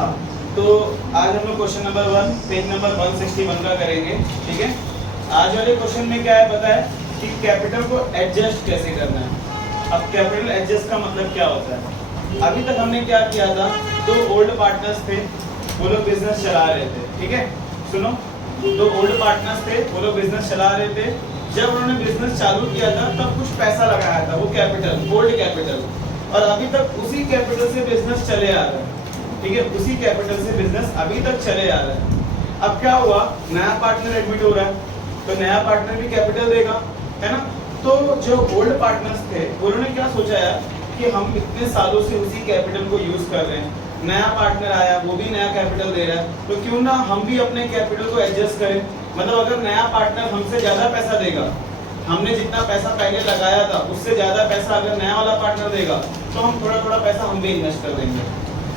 हाँ, तो आज हम लोग क्वेश्चन नंबर 1 पेज नंबर 161 का करेंगे। ठीक है, आज वाले क्वेश्चन में क्या है पता है कि कैपिटल को एडजस्ट कैसे करना है। अब कैपिटल एडजस्ट का मतलब क्या होता है। अभी तक हमने क्या किया था, दो ओल्ड पार्टनर्स थे, वो लोग बिजनेस चला रहे थे। ठीक है, सुनो, दो ओल्ड पार्टनर्स थे, वो लोग बिजनेस चला रहे थे। जब उन्होंने बिजनेस चालू किया था तब कुछ पैसा लगाया था, वो कैपिटल, ओल्ड कैपिटल, और अभी तक उसी कैपिटल से बिजनेस चले आ रहा है। ठीक है, उसी कैपिटल से बिजनेस अभी तक चले आ रहा है। अब क्या हुआ, नया पार्टनर एडमिट हो रहा है, तो नया पार्टनर भी कैपिटल देगा, है ना। तो जो ओल्ड पार्टनर्स थे उन्होंने क्या सोचा यार कि हम इतने सालों से उसी कैपिटल को यूज कर रहे हैं, नया पार्टनर आया वो भी नया कैपिटल दे रहा है, तो क्यों ना हम भी अपने कैपिटल को एडजस्ट करें। मतलब अगर नया पार्टनर हमसे ज्यादा पैसा देगा, हमने जितना पैसा पहले लगाया था उससे ज्यादा पैसा अगर नया वाला पार्टनर देगा, तो हम थोड़ा थोड़ा पैसा हम भी इन्वेस्ट कर देंगे।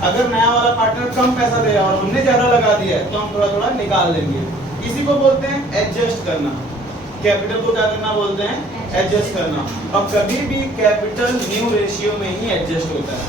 अगर नया वाला पार्टनर कम पैसा दे रहा है और हमने ज्यादा लगा दिया है, तो हम थोड़ा थोड़ा निकाल देंगे। इसी को बोलते हैं एडजस्ट करना। कैपिटल को क्या करना बोलते हैं, एडजस्ट करना। और कभी भी कैपिटल न्यू रेशियो में ही एडजस्ट होता है।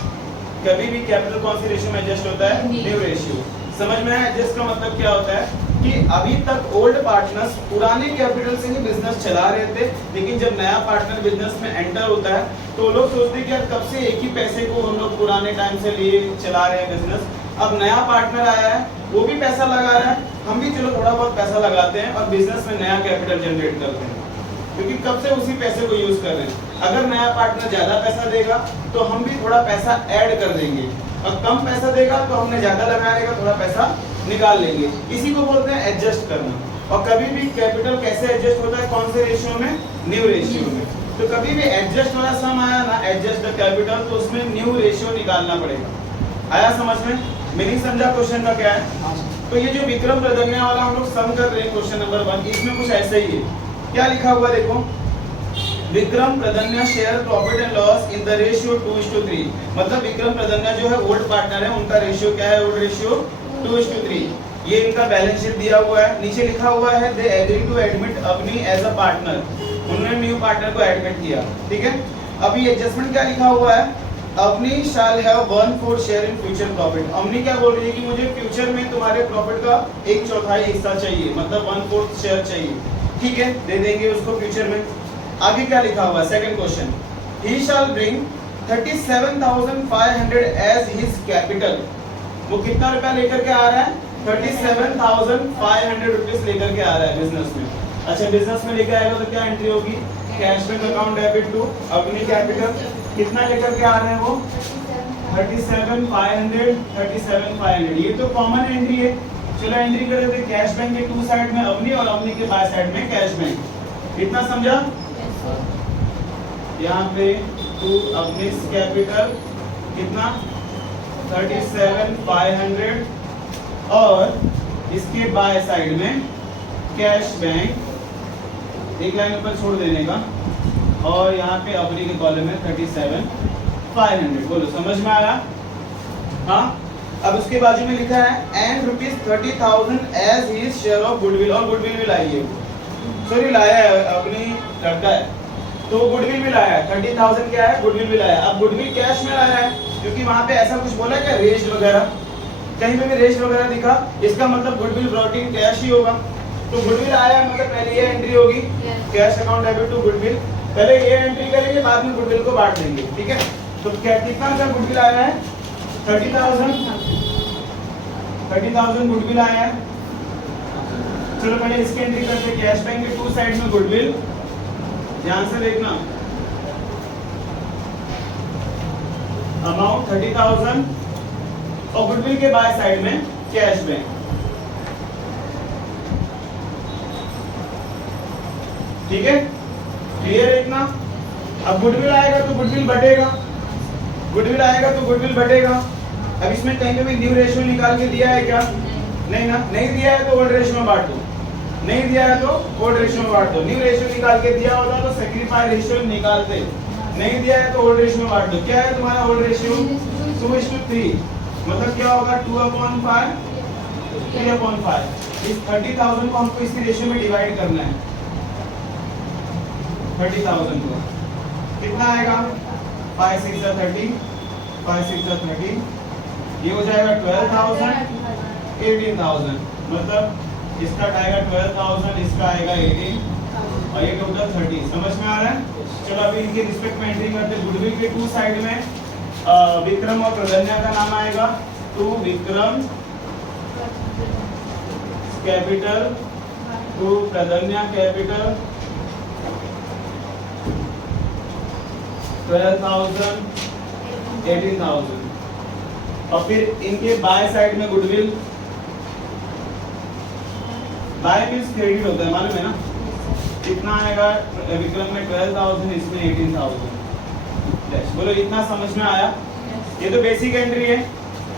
कभी भी कैपिटल कौन सी रेशियो में एडजस्ट होता है, न्यू रेशियो। समझ में आया एडजस्ट का मतलब क्या होता है कि अभी तक ओल्ड पार्टनर्स पुराने कैपिटल से ही बिजनेस चला रहे थे, लेकिन जब नया पार्टनर बिजनेस में एंटर होता है तो लोग सोचते हैं कि यार कब से एक ही पैसे को हम लोग पुराने टाइम से लिए चला रहे हैं बिजनेस, अब नया पार्टनर आया है वो भी पैसा लगा रहा है, हम भी चलो थोड़ा बहुत पैसा लगाते हैं और बिजनेस में नया कैपिटल जनरेट करते हैं, क्योंकि कब से उसी पैसे को यूज कर रहे हैं। अगर नया पार्टनर ज्यादा पैसा देगा तो हम भी थोड़ा पैसा ऐड कर देंगे, और कम पैसा देगा तो हमने ज्यादा लगाया रहेगा, थोड़ा पैसा निकाल लेंगे। इसी को बोलते हैं एडजस्ट करना। और कभी भी कैपिटल कैसे एडजस्ट होता है, कौन से रेशियो में, न्यू रेशियो में। तो कभी भी एडजस्ट वाला सम आया ना, एडजस्ट द कैपिटल, तो उसमें न्यू रेशियो निकालना पड़ेगा। आया समझ में, मीनिंग समझा क्वेश्चन का क्या है। तो ये जो विक्रम प्रदन्या वाला हम लोग सम कर रहे हैं क्वेश्चन नंबर 1, इसमें कुछ ऐसा ही है। क्या लिखा हुआ देखो, Vikram Pradnya share profit and loss in the ratio 2:3। मतलब विक्रम प्रदन्या जो है ओल्ड पार्टनर है, उनका रेशियो क्या है, ओल्ड रेशियो 2:3। ये इनका बैलेंस शीट दिया हुआ है, नीचे लिखा हुआ है दे एग्री टू एडमिट अपनी एज अ पार्टनर। उन्होंने न्यू पार्टनर को एडमिट किया। ठीक है, अभी एडजस्टमेंट क्या लिखा हुआ है, अपनी shall have 1/4 share in future profit. अमनी क्या बोल रही है कि मुझे फ्यूचर में तुम्हारे प्रॉफिट का 1/4 हिस्सा चाहिए, मतलब 1/4 शेयर चाहिए। ठीक है, दे देंगे उसको फ्यूचर में। आगे क्या लिखा हुआ है, सेकंड क्वेश्चन, ही शैल ब्रिंग 37,500 एज हिज कैपिटल। वो कितना रुपया लेकर के आ रहा है, 37,500 रुपीस लेकर के आ रहा है बिजनेस में। अच्छा, बिजनेस में लेकर आएगा तो क्या एंट्री होगी, cash bank account debit to अपनी कैपिटल। कितना लेकर के आ रहे हैं वो, 37,500। ये तो कॉमन एंट्री है, चलो एंट्री कर देते। कैश बैंक के टू साइड में अपनी और अपनी के बाय साइड में कैश बैंक। इतना समझा, यहाँ पे टू अपनी कैपिटल कितना 37,500, और इसके बाय साइड में कैश बैंक, एक लाइन ऊपर छोड़ देने का, और यहाँ पे अपनी के कॉलम में 37,500। बोलो समझ में आया। हाँ, अब उसके बाजू में लिखा है and ₹30,000 as his share of goodwill, और गुडविल भी लाई है, सॉरी लाया है, अपनी लड़का है तो गुडविल भी लाया है। 30,000 क्या है, गुडविल भी लाया है। अब गुडविल कैश में लाया है क्योंकि वहां पे ऐसा कुछ बोला है क्या, रेज्ड वगैरह, कहीं पे भी रेज्ड वगैरह दिखा, इसका मतलब गुडविल ब्रॉट इन कैश ही होगा। तो गुडविल आया है, मतलब पहले ये एंट्री होगी, cash account debit to goodwill. पहले ये एंट्री करेंगे, बाद में गुडविल को बांट देंगे। ठीक है, तो क्या कितना का गुडविल आया है, 30,000 गुडविल आया है। चलो पहले इसकी एंट्री करते हैं, कैश बैंक के टू साइड में गुडविल, ध्यान से देखना, अमाउंट 30,000, और गुडविल के बाय साइड में कैश बैंक। ठीक है, क्लियर है इतना। अब गुडविल आएगा तो गुडविल बढ़ेगा, गुडविल आएगा तो गुडविल बढ़ेगा। अब इसमें कहीं पे भी न्यू रेशियो निकाल के दिया है क्या, नहीं ना, नहीं दिया है तो ओल्ड रेशियो में बांट दो, नहीं दिया है तो ओल्ड रेशियो में बांट दो। न्यू रेशियो निकाल के दिया होता तो सेक्रीफाई रेशियो निकालते, नहीं दिया है तो ओल्ड रेशियो में बांट दो। क्या है तुम्हारा ओल्ड रेशियो, 2:3, मतलब क्या होगा 2/5, 3/5। इस 30,000 को हमको इसी रेशियो में डिवाइड करना है। 30,000 को कितना आएगा, 5 6 30, 5 6 30, ये हो जाएगा 12,000 18,000, मतलब इसका आएगा 12,000, इसका आएगा 18 और ये टोटल 30। समझ में आ रहा है? चलो अभी इनके रिस्पेक्ट में एंट्री करते हैं। गुडविल के टू साइड में विक्रम और प्रदन्या का नाम आएगा। To Vikram capital, to Pradnya capital, 12,000 18,000। और फिर इनके बाय साइड में गुडविल, बाय मींस क्रेडिट होता है, मालूम है ना? कितना आएगा विक्रम में 12,000, इसमें 18,000। बोलो इतना समझ में आया? ये तो बेसिक एंट्री है।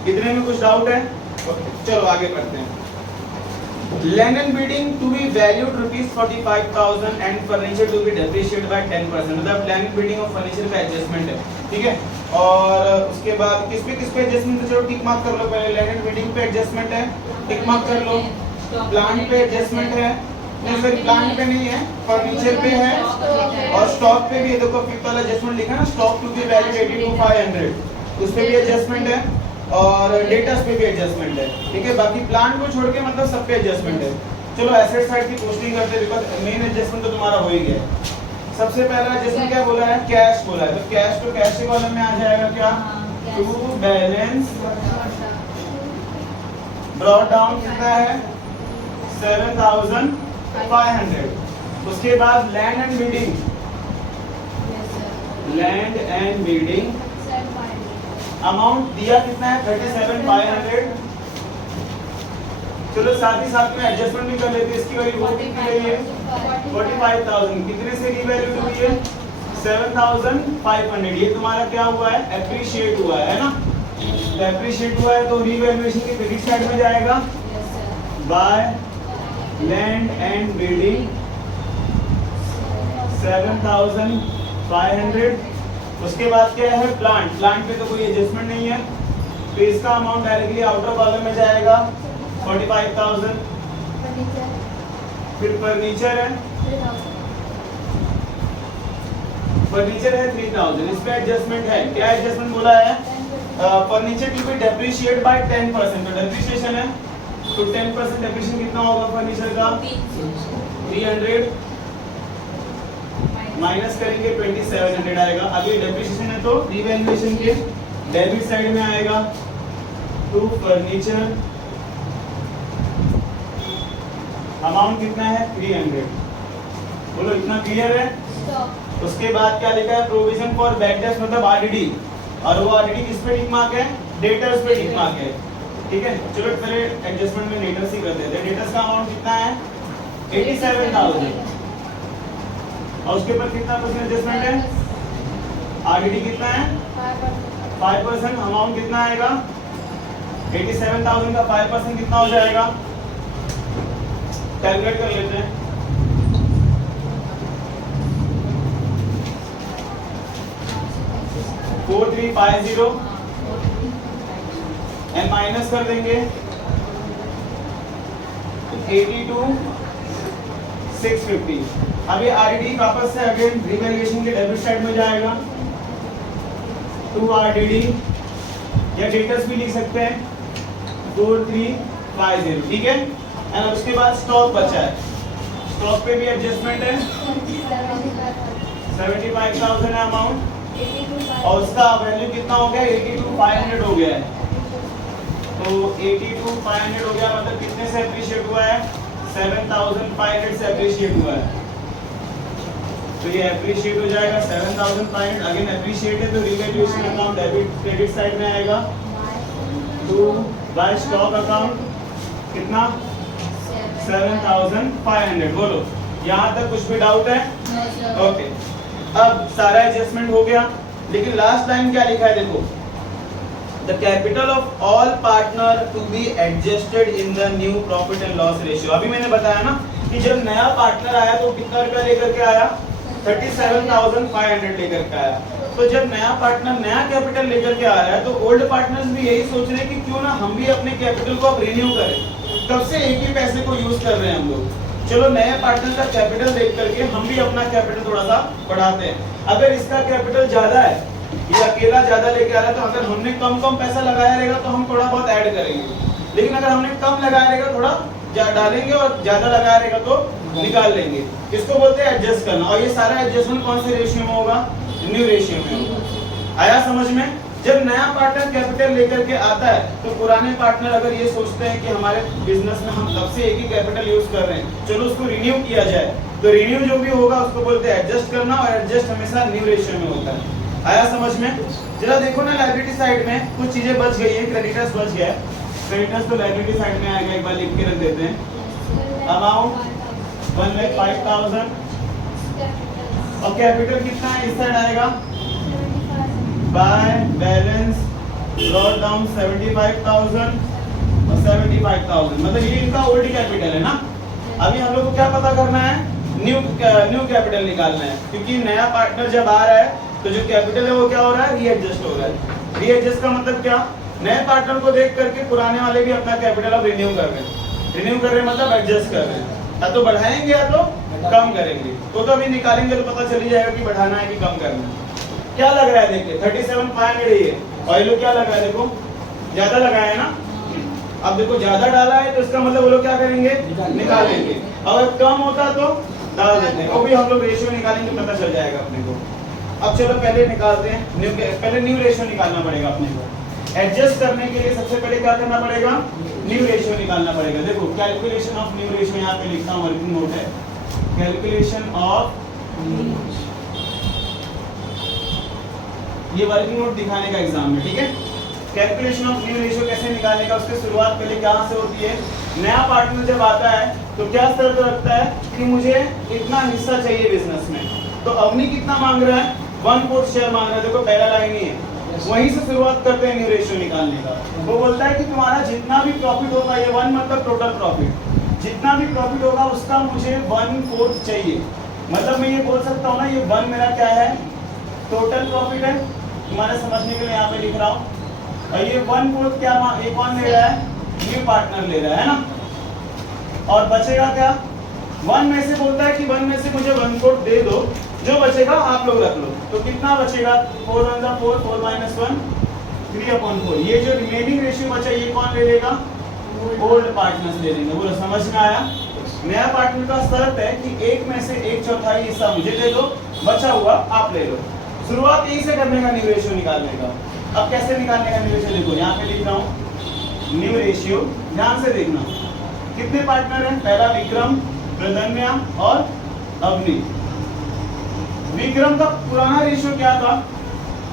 इतने में कुछ डाउट है? चलो आगे बढ़ते हैं। Land and building to be valued ₹45,000 and furniture to be depreciated by 10%, मतलब लैंड एंड बिल्डिंग और फर्नीचर का एडजस्टमेंट है, ठीक है। और उसके बाद किस पे एडजस्टमेंट है? चलो टिक मार्क कर लो पहले। लैंड एंड बिल्डिंग पे एडजस्टमेंट है, टिक मार्क कर लो। प्लांट पे एडजस्टमेंट है, नहीं सॉरी प्लांट पे नहीं है, फर्नीचर पे है। और स्टॉक पे भी देखो फिफ्थ वाला एडजस्टमेंट लिखा ना, स्टॉक टू बी वैल्यूड 82,500, उस पे भी एडजस्टमेंट है। और डेटास पे भी एडजस्टमेंट है, ठीक है। बाकी प्लांट को छोड़ के मतलब सब पे एडजस्टमेंट है। चलो एसेट साइड की पोस्टिंग करते हैं, बिकॉज़ मेन एडजस्टमेंट तो तुम्हारा हो ही गया। सबसे पहला एडजस्टमेंट क्या बोला है? कैश बोला है। तो कैश तो कैश के कॉलम में आ जाएगा क्या? टू बैलेंस ब्रॉट डाउन कितना है? 7,500। उसके बाद land and building, land and building amount दिया कितना है? 37,500। चलो साथ ही साथ में एडजस्टमेंट भी कर लेते हैं। इसकी वैल्यू कितनी है? 45,000। कितने से रीवैल्यूड हुई है? 7,500। ये तुम्हारा क्या हुआ है? एप्रिशिएट हुआ है ना? तो एप्रिशिएट हुआ है तो रीवैल्यूएशन के क्रेडिट साइड में जाएगा बाय लैंड एंड बिल्डिंग 7,500। उसके बाद क्या है? प्लांट। प्लांट पे तो कोई एडजस्टमेंट नहीं है, तो इसका अमाउंट डायरेक्टली आउटर कॉलम में जाएगा 45,000। फिर फर्नीचर है, फर्नीचर है 3,000। इस पे एडजस्टमेंट है। क्या एडजस्टमेंट बोला है? Furniture to be depreciate by 10%। तो डेप्रिसिएशन है, तो 10% डेप्रिसिएशन कितना होगा फर्नीचर का? 300 माइनस करेंगे 2700 आएगा। अभी डेप्रिसिएशन है तो रिवैल्यूएशन के डेबिट साइड में आएगा। टू फर्नीचर अमाउंट कितना है? 300। बोलो इतना क्लियर है? उसके बाद क्या लिखा है? प्रोविजन फॉर बैड डेट्स, मतलब आरडीडी। और वो आरडीडी किस पे टिक मार्क है? डेटर्स पे टिक मार्क है, ठीक है। चलो पहले एडजस्टमेंट में डेटर्स ही कर देते हैं। डेटर्स का अमाउंट कितना है? 87,000। और उसके ऊपर कितना परसेंट एडजस्टमेंट है? आरडीडी कितना है? 5%। अमाउंट कितना आएगा? 87,000 का 5% कितना हो जाएगा? कैलकुलेट कर लेते हैं। 4350 एंड माइनस कर देंगे 82,650। अभी आरडीडी वापस से अगेन रिवैल्यूएशन के डेबिट साइड में जाएगा। टू आरडीडी या डेटर्स भी लिख सकते हैं 4350, ठीक है। एंड उसके बाद स्टॉक बचा है, स्टॉक पे भी एडजस्टमेंट है 75,000 है अमाउंट, और उसका वैल्यू कितना हो गया? 82,500 हो गया है। तो 82,500 हो गया, मतलब कितने से एप्रिशिएट हुआ है? 7,500 से एप्रिशिएट हुआ है। तो ये एप्रिशिएट हो जाएगा 7,500। अगेन एप्रिशिएट है तो revaluation account debit credit side में आएगा। टू बाय स्टॉक अकाउंट कितना? 7,500। बोलो यहाँ तक कुछ भी डाउट है? ओके। अब सारा एडजस्टमेंट हो गया, लेकिन लास्ट लाइन क्या लिखा है देखो, the capital of all partner to be adjusted in the new profit and loss ratio. अभी मैंने बताया ना कि जब नया पार्टनर आया तो कितना रुपया लेकर के आया? 37,500 लेकर के आया। तो जब नया पार्टनर नया कैपिटल लेकर के आ रहा है तो ओल्ड पार्टनर्स भी यही सोच रहे हैं कि क्यों ना हम भी अपने कैपिटल को अब रिन्यू करें। तब से एक ही पैसे को यूज कर रहे हैं हम लोग। चलो नए पार्टनर का कैपिटल देख करके हम भी अपना कैपिटल थोड़ा सा बढ़ाते हैं। अगर इसका कैपिटल ज्यादा है ये अकेला ज्यादा लेके आ रहा है, तो अगर हमने कम पैसा लगाया रहेगा तो हम थोड़ा बहुत ऐड करेंगे, लेकिन अगर हमने कम लगाया रहेगा थोड़ा डालेंगे और ज्यादा लगाया रहेगा तो निकाल लेंगे। इसको बोलते हैं एडजस्ट करना। और ये सारा एडजस्टमेंट कौन से रेशियो में होगा? न्यू रेशियो में होगा। आया समझ में? जब नया पार्टनर कैपिटल लेकर के आता है तो पुराने पार्टनर अगर ये सोचते हैं कि हमारे बिजनेस में हम तब से एक ही कैपिटल यूज कर रहे हैं, चलो उसको रिन्यू किया जाए, तो रिन्यू जो भी होगा उसको बोलते हैं एडजस्ट करना, और एडजस्ट हमेशा न्यू रेशियो में होता है। आया समझ में? जरा देखो ना लायबिलिटी साइड में कुछ चीजें बच गई है, क्रेडिटर्स बच गया है, क्रेडिटर्स तो लायबिलिटी साइड में आएगा, एक बार लिख के रख देते हैं। अमाउंट 1,05,000 और कैपिटल कितना है इस साइड आएगा? बाय बैलेंस ब्रॉट डाउन 75,000 और 75,000, मतलब ये इनका ओल्ड कैपिटल है ना। अभी हम लोग को क्या पता करना है? न्यू कैपिटल निकालना है, क्योंकि नया पार्टनर जब आ रहा है तो जो कैपिटल है वो क्या हो रहा है? रीएडजस्ट हो रहा है। रीएडजस्ट का मतलब क्या? नए पार्टनर को देख करके पुराने वाले भी अपना कैपिटल अब रिन्यू कर रहे हैं। रिन्यू कर रहे हैं मतलब एडजस्ट कर रहे हैं, या तो बढ़ाएंगे या तो कम करेंगे। तो अभी निकालेंगे तो पता चल जाएगा कि बढ़ाना है कि कम करना है। क्या लग रहा है? देखिए 37,500 ये, और ये लोग क्या लगा है? देखो ज्यादा लगाया है ना। अब देखो ज्यादा डाला है तो इसका मतलब वो लोग क्या करेंगे? निकालेंगे। अगर कम होता तो डाल देते हैं, वो भी हम लोग रेशियो निकालेंगे, पता चल जाएगा अपने को। अब चलो पहले निकालते हैं, पहले न्यू रेशियो निकालना पड़ेगा अपने को। एडजस्ट करने के लिए सबसे पहले क्या करना पड़ेगा? न्यू रेशियो निकालना पड़ेगा। देखो कैलकुलेशन ऑफ न्यू रेशियो यहाँ पे लिखता हूँ, वर्किंग नोट है, कैलकुलेशन ऑफ, ये वर्किंग नोट दिखाने का एग्जाम में, ठीक है। कैलकुलेशन ऑफ न्यू रेशियो कैसे निकालने का, उसकी शुरुआत पहले कहाँ से होती है? नया पार्टनर जब आता है तो क्या शर्त रखता है कि मुझे इतना हिस्सा चाहिए बिजनेस में, तो अवनी कितना मांग रहा है? 1/4 शेयर मांग रहा है। देखो पहला लाइन ही है, वहीं से शुरुआत करते हैं न्यू रेशियो निकालने का। वो बोलता है कि तुम्हारा जितना भी प्रॉफिट होगा, ये 1 मतलब टोटल प्रॉफिट, जितना भी प्रॉफिट होगा उसका मुझे 1/4 चाहिए। मतलब मैं ये बोल सकता हूँ ना, ये 1 मेरा क्या है? टोटल प्रॉफिट है, तुम्हारे समझने के लिए यहाँ पे लिख रहा हूँ। और ये 1/4 क्या ये कौन ले रहा है? न्यू पार्टनर ले रहा है ना। और बचेगा क्या? 1 में से बोलता है कि 1 में से मुझे 1/4 दे दो, जो बचेगा आप लोग रख लो। तो कितना बचेगा? 4 1 4, 4 - 1 3/4। ये जो रिमेनिंग रेशियो बचा ये कौन ले लेगा? ओल्ड पार्टनर्स ले लेंगे। बोलो समझ में आया? नया पार्टनर का शर्त है कि 1 में से 1/4 हिस्सा मुझे दे दो, बचा हुआ आप ले लो। शुरुआत यही से करने का न्यू रेशियो निकालने का। अब कैसे निकालने का न्यू रेशियो? देखो यहाँ पे लिख रहा हूँ न्यू रेशियो, ध्यान से देखना। कितने पार्टनर हैं? पहला विक्रम, प्रदन्या और अवनी। विक्रम का पुराना रेशियो क्या था?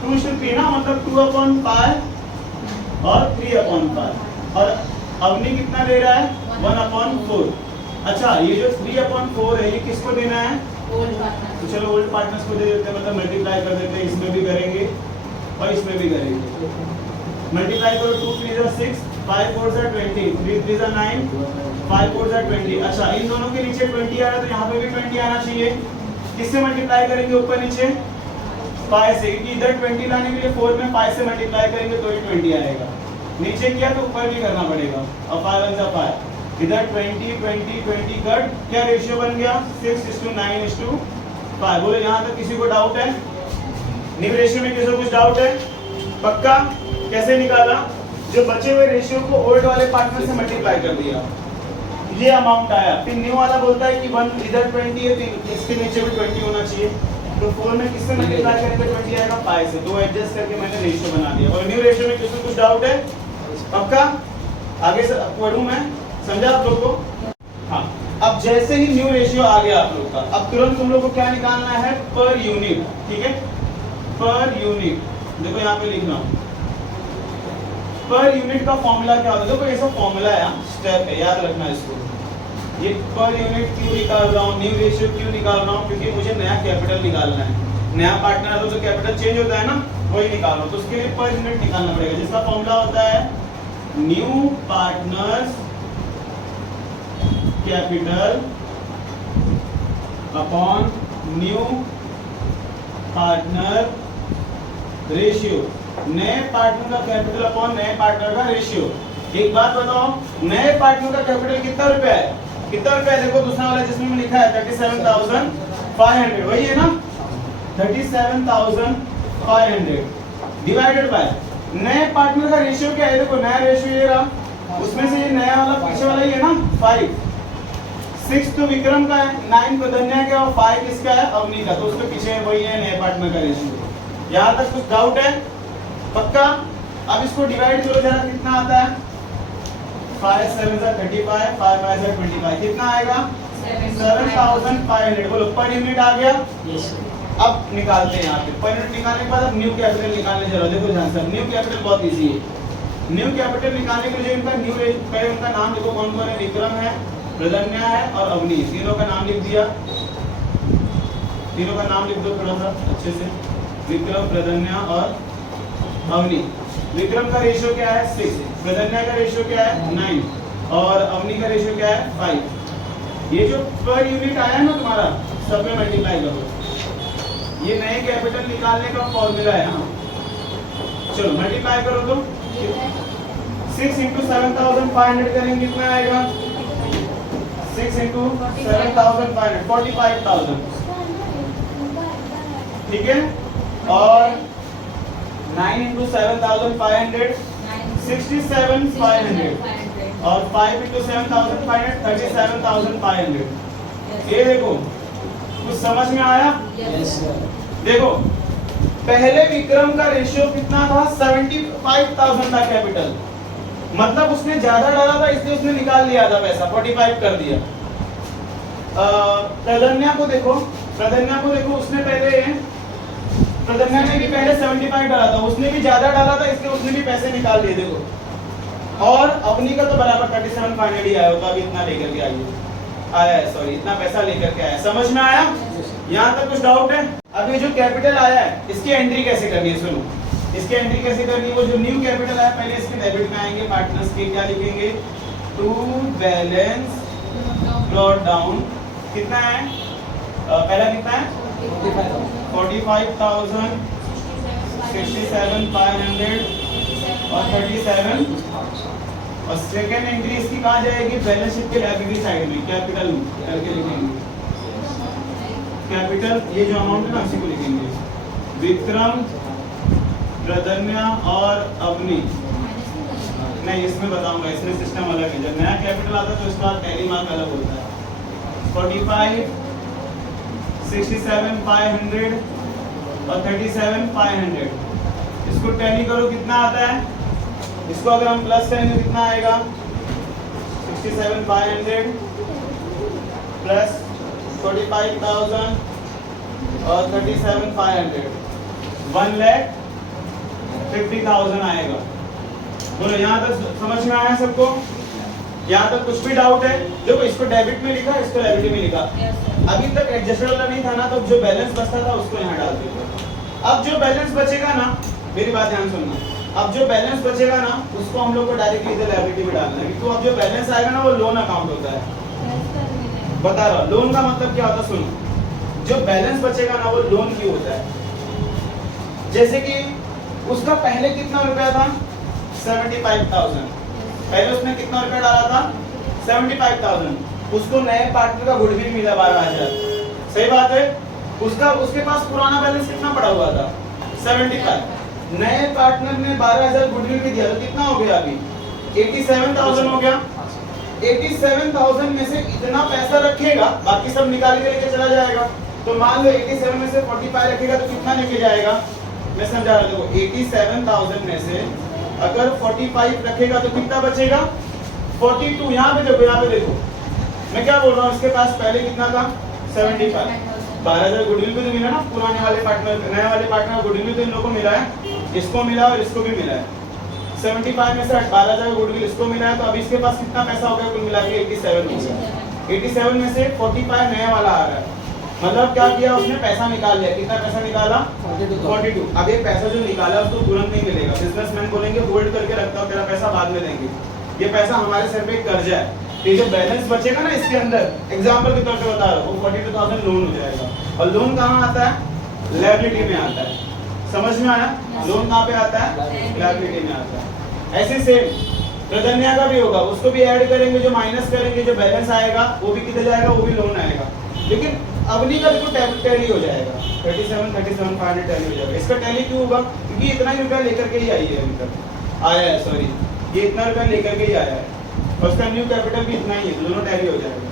2:3 ना, मतलब 2/5 और 3/5। और अवनी कितना ले रहा है? 1/4। अच्छा, ये जो 3/4 है ये किसको देना है? तो चलो ओल्ड पार्टनर्स को दे देते हैं, मतलब मल्टीप्लाई कर देते हैं, इसमें भी करेंगे और इसमें भी करेंगे। मल्टीप्लाई करो, 2 3 6, 5 4 20, 3 3 9, 5 4 20। अच्छा, इन दोनों के नीचे 20 आ रहा है तो यहाँ पे भी 20 आना चाहिए। किससे मल्टीप्लाई करेंगे ऊपर नीचे? 5 से, क्योंकि इधर 20 लाने के लिए 4 में 5 से मल्टीप्लाई करेंगे तो ही 20 आएगा। नीचे किया तो ऊपर भी करना पड़ेगा। और 5 1 5, इधर 20 20 20 कट, क्या रेशियो बन गया? 6:9:5। बोले यहाँ तक किसी को डाउट है? न्यू रेशियो में किसी को कुछ डाउट है? पक्का? कैसे निकाला? जो बचे हुए रेशियो को ओल्ड वाले पार्टनर से मल्टीप्लाई कर दिया, ये अमाउंट आया। फिर न्यू वाला बोलता है कि 1 इधर 20 है तो इसके नीचे भी 20 होना चाहिए। तो 4 में किससे मल्टीप्लाई करेंगे? 20 आएगा 5 से। 2 एडजस्ट करके मैंने रेशियो बना दिया। और न्यू रेशियो में किसी को कुछ डाउट है? पक्का? आगे से पढ़ूं मैं, समझा आप लोग को? हाँ, अब जैसे ही न्यू रेशियो आ गया आप लोग का, अब तुरंत तुम लोग को क्या निकालना है? पर यूनिट, ठीक है। पर यूनिट देखो यहाँ पे लिख रहा हूँ, पर यूनिट का फॉर्मूला क्या होता है? देखो ये सब फॉर्मूला है, स्टेप है, याद रखना इसको। ये पर यूनिट क्यों निकाल रहा हूँ, न्यू रेशियो क्यों निकाल रहा हूँ? क्योंकि मुझे नया कैपिटल निकालना है। नया पार्टनर है तो कैपिटल चेंज होता है ना, वही निकाल रहा हूँ। तो उसके लिए पर यूनिट निकालना पड़ेगा, जिसका फॉर्मूला होता है new partners capital upon new partner ratio. नए पार्टनर का कैपिटल अपॉन नए पार्टनर का रेशियो। एक बात बताओ, नए पार्टनर का कैपिटल कितना रुपया है? कितना रुपया? देखो दूसरा वाला जिसमें लिखा है 37,500, वही है ना? 37,500। डिवाइडेड बाय नए पार्टनर का रेशियो क्या है, देखो नया रेशियो ये रहा, उसमें से ये नया वाला पीछे वाला ही है ना 5, 6 तो विक्रम का है, 9 प्रधन्या का और 5 किसका है, अवनी का, तो उसके पीछे वही है नए पार्टनर का रेशियो। यहाँ तक कुछ डाउट है? पक्का? अब इसको डिवाइड करो जरा, कितना आता है, 5 7 35, 5 5 25, कितना आएगा 7500, बोलो पर यूनिट आ गया। अब निकालते हैं यहाँ पे पर यूनिट निकालने के बाद अब न्यू कैपिटल निकालने जरूर, देखो ध्यान से, न्यू कैपिटल बहुत इजी है। न्यू कैपिटल निकालने के लिए इनका न्यू पहले उनका नाम देखो कौन कौन है, विक्रम है, प्रधन्या है और अवनी, तीनों का नाम लिख दिया, तीनों का नाम लिख दो थोड़ा सा अच्छे से, विक्रम प्रधन्या और अवनी। विक्रम का रेशियो क्या है 6, प्रधन्या का रेशियो क्या है 9 और अवनी का रेशियो क्या है 5। ये जो पर यूनिट आया ना तुम्हारा, सब में मल्टीप्लाई करो, ये नए कैपिटल निकालने का फॉर्मूला है। हाँ चलो मल्टीप्लाई करो तो 6 × 7500 करेंगे, कितना आएगा 6 × 7500 45,000, ठीक है, और 9 × 7500 67,500 और 5 × 7,500 37,500। ये देखो कुछ समझ में आया? देखो पहले विक्रम का रेशियो कितना था 75,000 था कैपिटल, मतलब उसने ज्यादा डाला था इसलिए उसने निकाल लिया था पैसा, 45 कर दिया। प्रधन्या को देखो, प्रधन्या को देखो, उसने पहले प्रधन्या ने भी पहले 75 डाला था, उसने भी ज्यादा डाला था इसलिए उसने भी पैसे निकाल लिए देखो, और अवनी का तो बराबर 37,500 ही आया होगा, अभी इतना लेकर के आया है, सॉरी इतना पैसा लेकर के आया। समझ में आया? यहाँ तक कुछ डाउट है? अब ये जो कैपिटल आया है इसकी एंट्री कैसे करनी है, सुनो इसकी एंट्री कैसे करनी है। वो जो न्यू कैपिटल आया पहले इसके डेबिट में आएंगे, पार्टनर्स के क्या लिखेंगे, टू बैलेंस ब्रॉट डाउन, कितना है पहला कितना है 45,000 67,500 और 37, और सेकंड एंट्री इसकी कहाँ जाएगी, बैलेंस शीट के लायबिलिटी साइड में कैपिटल करके लिखेंगे, कैपिटल ये जो अमाउंट है ना उसी को लिखेंगे, विक्रम प्रधन्या और अवनी। नहीं इसमें बताऊंगा, इसमें सिस्टम अलग है, जब नया कैपिटल आता है तो इसका टैली मार्क अलग होता है। 45 67,500 और 37,500, इसको टैली करो कितना आता है, इसको अगर हम प्लस करेंगे कितना आएगा 67,500 प्लस 45,000 और 37,500, 1,50,000 आएगा। बोलो यहाँ तक समझ में आया सबको? यहाँ तक कुछ भी डाउट है? देखो इसको डेबिट में लिखा, इसको डेबिट में लिखा, अभी तक एडजस्टेड वाला नहीं था ना, तो जो बैलेंस बचता था उसको यहाँ डाल दो। अब जो बैलेंस बचेगा ना, मेरी बात ध्यान सुनना, अब जो बैलेंस बचेगा ना उसको हम लोग को डायरेक्टली इधर लायबिलिटी में डालना है, तो अब जो बैलेंस आएगा ना वो लोन अकाउंट होता है। बता रहा लोन का मतलब क्या होता है, सुनो, जो बैलेंस बचेगा ना वो लोन की होता है। जैसे कि उसका पहले कितना रुपया था 75,000, पहले उसने कितना रुपया डाला था 75,000, उसको नए पार्टनर का गुडविल मिला 12,000, सही बात है, उसका उसके पास पुराना बैलेंस कितना पड़ा हुआ था 75, नए पार्टनर ने 12,000 गुडविल भी दिया तो कितना हो गया अभी 87,000 हो गया। 87,000 में से इतना पैसा रखेगा, बाकी सब निकाल के लेके चला जाएगा, तो मान लो 87 में से 45 रखेगा तो कितना लेके जाएगा, मैं समझा रहा हूँ, 87,000 में से अगर 45 रखेगा तो कितना बचेगा 42। यहाँ पे देखो, यहाँ पे देखो मैं क्या बोल रहा हूँ, इसके पास पहले कितना था 75, 12,000 गुडविल भी तो मिला ना, पुराने वाले पार्टनर नए वाले पार्टनर गुडविल भी तो इन लोगों को मिला है, इसको मिला और इसको भी मिला है। 75 में से 12,000 गुडविल इसको मिला है, तो अभी इसके पास कितना पैसा हो गया कुल मिला के 87 हो गया। 87 में से 45 नया वाला आ रहा है, मतलब क्या किया उसने पैसा निकाल लिया, कितना पैसा निकाला 42। अब ये पैसा जो निकाला उसको तुरंत नहीं मिलेगा, बिजनेसमैन बोलेंगे होल्ड करके रखता हूं तेरा पैसा बाद में देंगे, ये पैसा हमारे सर पे कर्जा है, ये जो बैलेंस बचेगा ना इसके अंदर, एग्जांपल के तौर पे बता रहा हूं, वो 42,000 लोन हो जाएगा। और लोन कहां आता है, लायबिलिटी में आता है, समझ में आया, लोन कहां पे आता है, लायबिलिटी में आता है। ऐसे सेम प्रधन्या का भी होगा, उसको भी ऐड करेंगे, जो माइनस करेंगे जो बैलेंस आएगा वो भी किधर जाएगा, वो भी लोन आएगा। लेकिन अवनी का देखो टैली हो जाएगा 37,500 टैली हो जाएगा। इसका टैली क्यों होगा? क्योंकि इतना ही रुपया लेकर के ही आई है अभी तक आया है, सॉरी ये इतना रुपया लेकर के ही आया है और उसका न्यू कैपिटल भी इतना ही है, तो दोनों टैली हो जाएगा।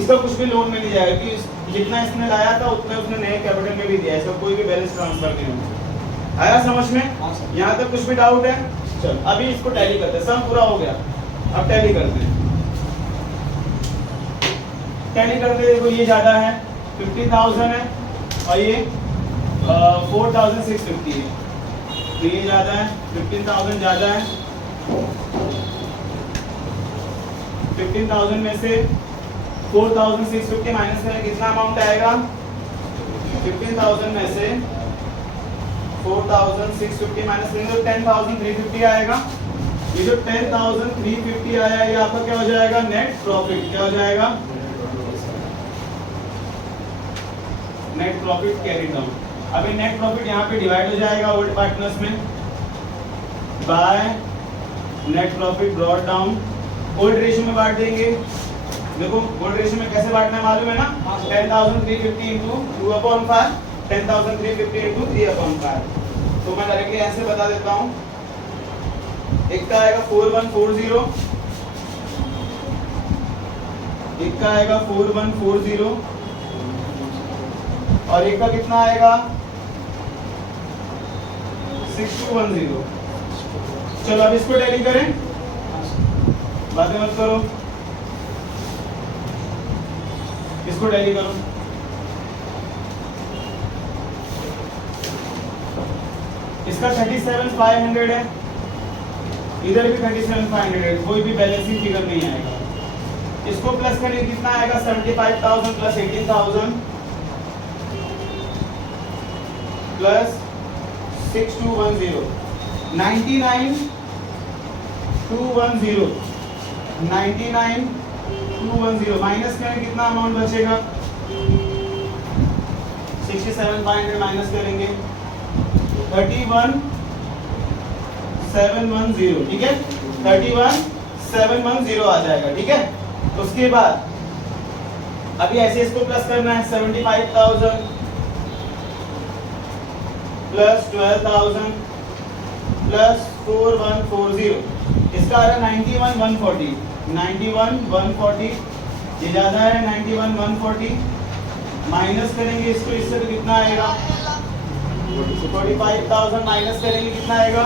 इसका कुछ भी लोन में नहीं जाएगा कि जितना इसने लाया था उतना उसने नए कैपिटल में भी दिया है, इसका कोई भी बैलेंस ट्रांसफर नहीं होगा। आया समझ में? यहाँ तक कुछ भी डाउट है? चल अभी इसको टैली करते हैं, सम पूरा हो गया, अब टैली करते हैं। टैली करते देखो ये ज्यादा है 50,000 है और ये 4,650 है, तो ये ज्यादा है 15,000 ज्यादा है। 15,000 में से 4,650 माइनस करें कितना अमाउंट आएगा? 15,000 में से 4,650 माइनस करेंगे तो 10,350 आएगा। ये जो 10,350 आया ये आपका क्या हो जाएगा? Net profit. क्या हो जाएगा? Net profit carried down. अभी नेट प्रॉफिट यहाँ पे डिवाइड हो जाएगा ओल्ड पार्टनर्स में by net profit brought down. Old ratio में बांट देंगे। देखो ओल्ड रेशियो में कैसे बांटना है मालूम है ना? 10,350 इंटू 2/5, 10,350 इंटू 3/5। तो मैं डायरेक्टली ऐसे बता देता हूँ। एक का आएगा 4140, एक का आएगा 4140 और एक का कितना आएगा? 6210। चलो अब इसको टैली करें, बातें मत करो, इसको टैली करो। इसका 37,500 है, इधर भी 37,500 है, कोई भी बैलेंसिंग फिगर नहीं आएगा। इसको प्लस करें कितना आएगा? 75,000 प्लस 18,000 प्लस 6210, 99,210, 99,210 माइनस करें कितना अमाउंट बचेगा? 67,500 माइनस करेंगे 31,710, ठीक है? 31,710 आ जाएगा, ठीक है? उसके बाद अभी ऐसे इसको प्लस करना है 75,000 प्लस 12,000 प्लस 4140, इसका आ रहा है 91,140, 91,140 ये ज्यादा है 91,140 माइनस करेंगे इसको, इससे तो कितना आएगा? 45,000 माइनस करेंगे कितना आएगा?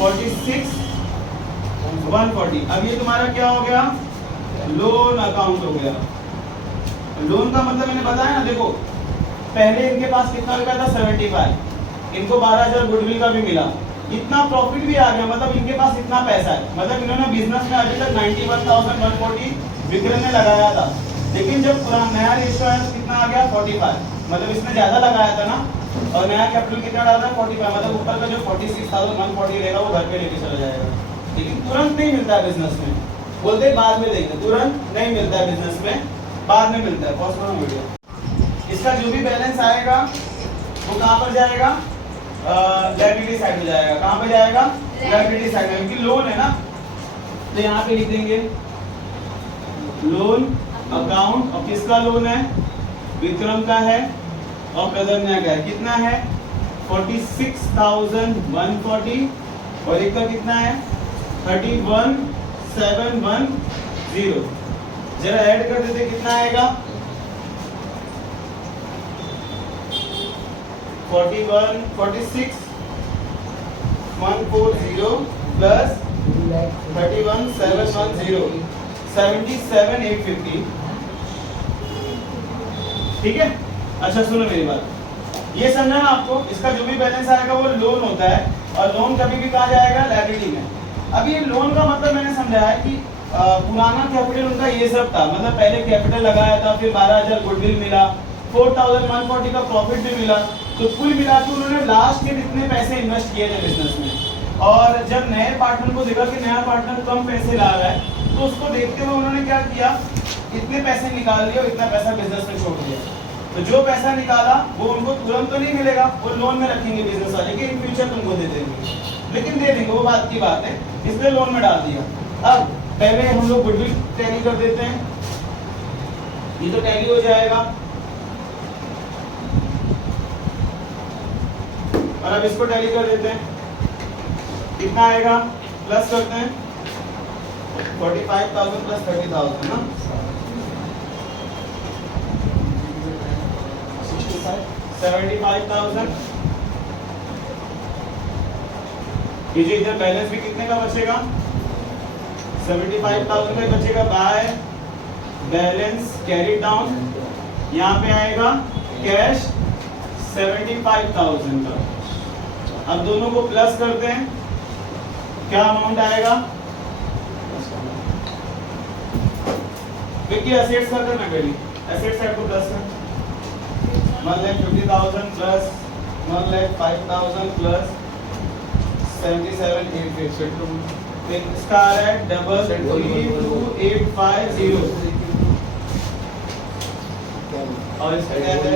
46,140। अब ये तुम्हारा क्या हो गया? लोन अकाउंट हो गया। लोन का मतलब मैंने बताया ना, देखो पहले इनके पास कितना रुपया था? 75, इनको 12,000 गुडविल का भी मिला, इतना प्रॉफिट भी आ गया, मतलब इनके पास इतना पैसा है, मतलब इन्होंने बिजनेस में अभी तक 91,140 विक्रय में लगाया था, लेकिन जब पुराना नया रेशियो आया तो कितना आ गया? 45, मतलब इसने ज्यादा लगाया था ना, और नया कैपिटल कितना डाला था? 45, मतलब ऊपर का जो 46,140 रहेगा वो घर पे लेके चला जाएगा। लेकिन तुरंत नहीं मिलता है बिजनेस में, बोलते बाद में देंगे, तुरंत नहीं मिलता है बिजनेस में, बाद में मिलता है। पॉज करो वीडियो। इसका जो भी बैलेंस आएगा वो कहाँ पर जाएगा? लायबिलिटी साइड में जाएगा। कहाँ पे जाएगा? लायबिलिटी साइड में, क्योंकि लोन है ना, तो यहाँ पे लिख देंगे लोन अकाउंट। और किसका लोन है? विक्रम का है और प्रदन्या का है। कितना है? 46,140 और एक का कितना है? 31,710। जरा ऐड कर देते कितना आएगा? 46,140 प्लस 31,710, 77,850, ठीक है? अच्छा सुनो मेरी बात, ये समझना ना आपको, इसका जो भी बैलेंस आएगा वो लोन होता है और लोन कभी भी कहाँ जाएगा? लायबिलिटी में। अब ये लोन का मतलब मैंने समझाया कि पुराना कैपिटल उनका ये सब था, मतलब पहले कैपिटल लगाया था, फिर 12,000 गुडविल मिला, 4,140 का प्रॉफिट भी मिला, तो कुल मिला के उन्होंने लास्ट में इतने पैसे इन्वेस्ट किए थे बिजनेस में। और जब नए पार्टनर को देखा कि नया पार्टनर कम पैसे ला रहा है, तो उसको देखते हुए उन्होंने क्या किया? इतने पैसे निकाल लिए और इतना पैसा बिजनेस में छोड़ दिया। तो जो पैसा निकाला वो उनको तुरंत तो नहीं मिलेगा, वो लोन में रखेंगे बिजनेस वाले कि इन फ्यूचर तुमको दे देंगे, लेकिन दे देंगे, वो बात की बात है, इसलिए लोन में डाल दिया। अब पहले हम लोग गुडविल टैली कर देते हैं, ये तो टैली हो जाएगा, और अब इसको टैली कर देते हैं, कितना आएगा, प्लस करते हैं 45,000 प्लस 30,000 ना, 75,000। ये जो इधर बैलेंस भी कितने का बचेगा, 75,000 का बचेगा बाय बैलेंस कैरी डाउन, यहाँ पे आएगा कैश 75,000 का। अब दोनों को प्लस करते हैं, क्या अमाउंट आएगा, क्योंकि एसेट्स का करना करी, एसेट साइड को प्लस कर, 1,50,000 प्लस 1,05,000 प्लस 77,850। इसका आ रहा है 33,2850 और इसका क्या है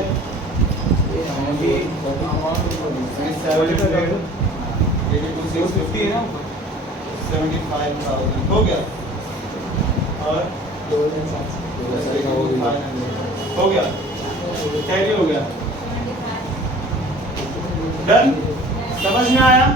75,000 हो गया, और हो गया, टैली हो गया, डन, समझ में आया।